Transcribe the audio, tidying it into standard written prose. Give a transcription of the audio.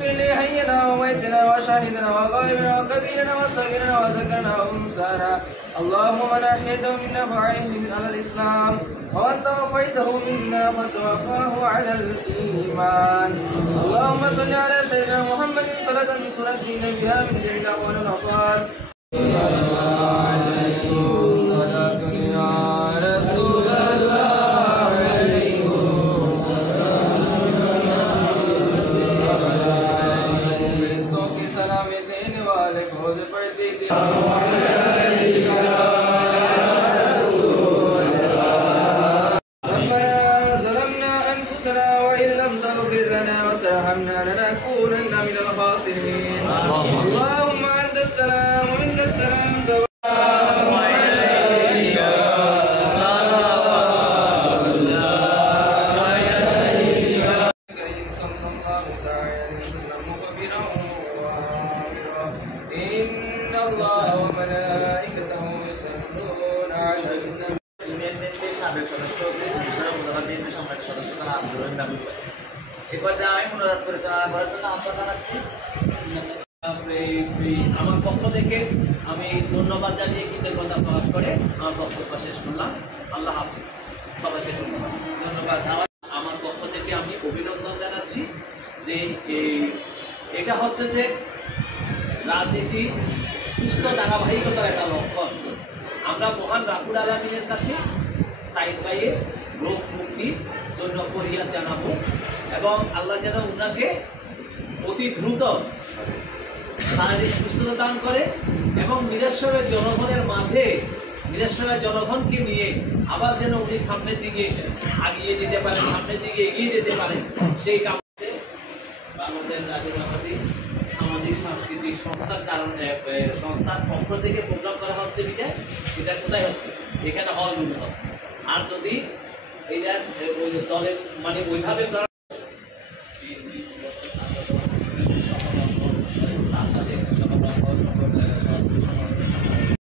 حينا وميتنا وشاهدنا وغائبنا وكبيرنا وصغيرنا وذكرنا وانثانا اللهم من احييته منا فاعيه على الاسلام ومن توفيته منا فتوفاه على الايمان اللهم صل على سيدنا محمد صلاه تنجينا بها من جميع الاهوال والافات وترحمنا لنكونن من الخاسرين اللهم انت السلام ومنك السلام السلام عليك صلى الله تعالى عليه وسلم مخبرا وآمرا إن الله وملائكته يصلون على النبي সাবেক সদস্য সম্রাট সদস্য তারা আন্দোলন দাবি করে এই পর্যায়ে আমি অনুরোধ পরিচালনা করার জন্য আহ্বান জানাচ্ছি। আমার পক্ষ থেকে আমি ধন্যবাদ জানিয়ে কৃতজ্ঞতা প্রকাশ করে আমার বক্তব্য শেষ করলাম। আল্লাহ হাফিজ, সবাইকে ধন্যবাদ। আমার পক্ষ থেকে আমি অভিনন্দন জানাচ্ছি যে এটা হচ্ছে যে রাজনীতি সুস্থ ধারাবাহিকতার একটা লক্ষণ। আমরা মহান রাব্বুল আলামিনের কাছে সাইদ ভাইয়ের রোগ মুক্তির জন্য ফরিয়াদ জানাবো এবং আল্লাহ যেন উনাকে অতি দ্রুত শারীরিক সুস্থতা দান করে এবং নিরেশ্বরের জনগণের মাঝে নিরেশ্বরের জনগণকে নিয়ে আবার যেন উনি সামনের দিকে এগিয়ে যেতে পারেন, সামনের দিকে এগিয়ে যেতে পারেন সেই কাম বাংলাদেশ জাতীয়তাবাদী সামাজিক সাংস্কৃতিক সংস্থার কারণে সংস্থার পক্ষ থেকে প্রোগ্রাম করা হচ্ছে বিদায় সেটা কোথায় হচ্ছে? এখানে হল রুমে হচ্ছে। আর যদি এইটা দলের মানে ওইভাবে করা